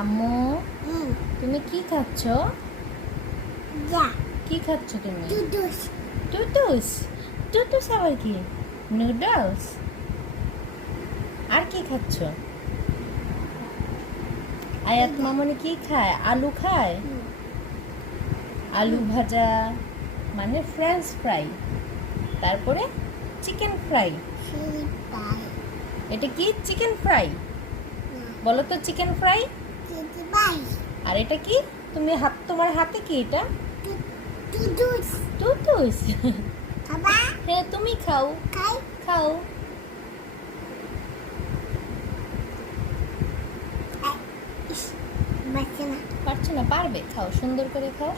আম্মু তুমি কি খাচ্ছ? যা কি খাচ্ছ তুমি? দুদুস টুটুস। টুটুস আবার কি? নুডলস। আর কি খাচ্ছ? আয়াত মামনি কি খায়? আলু খায়। আলু ভাজা মানে ফ্রেঞ্চ ফ্রাই, তারপরে চিকেন ফ্রাই। সিপাই এটা কি? Chicken fry. বলো তো চিকেন ফ্রাই। সিপাই আর এটা কি? তোমার হাতে কি এটা? দুদুস টুটুস। বাবা হ্যাঁ তুমি খাও। খাই খাও। ইস বাচ্চা না পারছো না? পারবে, খাও, সুন্দর করে খাও।